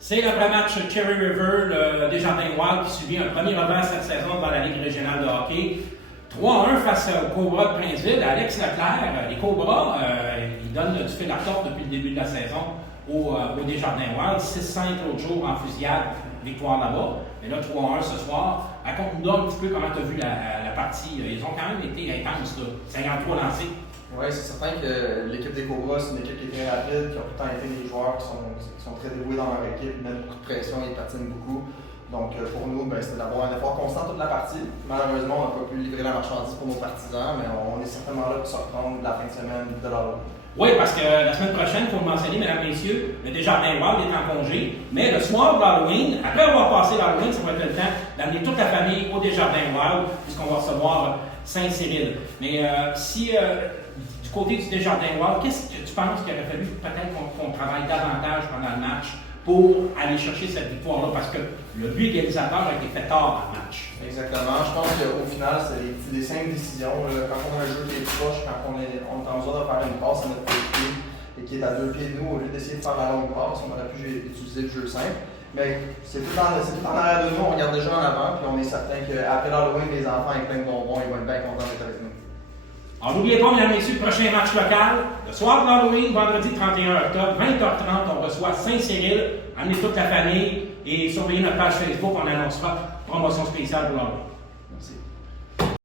C'est l'après-match Cherry River, le Desjardins Wild, qui subit un premier revers cette saison devant la Ligue régionale de hockey. 3-1 face aux Cobras de Princeville. Alex Leclerc, les Cobras, ils donnent du fil à retordre depuis le début de la saison au Desjardins Wild. 6-5 l'autre jour en fusillade, victoire là-bas. Et là, 3-1 ce soir. Raconte-nous un petit peu comment tu as vu la partie. Ils ont quand même été intenses, là. 53 lancés. Oui, c'est certain que l'équipe des Cobras, c'est une équipe qui est très rapide, qui a tout le temps été des joueurs qui sont très dévoués dans leur équipe, ils mettent beaucoup de pression, ils patinent beaucoup. Donc pour nous, c'était d'avoir un effort constant toute la partie. Malheureusement, on n'a pas pu livrer la marchandise pour nos partisans, mais on est certainement là pour se reprendre de la fin de semaine de l'Halloween. Oui, parce que la semaine prochaine, il faut le mentionner, mesdames et messieurs, le Desjardins Wild est en congé, mais le soir de l'Halloween, après avoir passé l'Halloween, ça va être le temps d'amener toute la famille au Desjardins Wild, puisqu'on va recevoir Saint-Cyril. Mais si du côté du Desjardins Wild, qu'est-ce que tu penses qu'il aurait fallu peut-être qu'on travaille davantage pendant le match pour aller chercher cette victoire-là? Parce que le but égalisateur a été fait tard dans le match. Exactement. Je pense qu'au final, c'est des simples décisions. Quand on a un jeu qui est proche, quand on est en mesure de faire une passe à notre pied et qui est à 2 pieds de nous, au lieu d'essayer de faire la longue passe, on aurait pu utiliser le jeu simple. Mais c'est tout en arrière de nous, on regarde déjà en avant, puis on est certain qu'après l'Halloween, les enfants avec plein de bonbons, ils vont être bien contents d'être avec nous. Alors, n'oubliez pas, mesdames et messieurs, le prochain match local, le soir de l'Halloween, vendredi 31 octobre, 20h30, on reçoit Saint-Cyril. Amenez toute la famille et surveillez notre page Facebook, on annoncera promotion spéciale pour l'Halloween.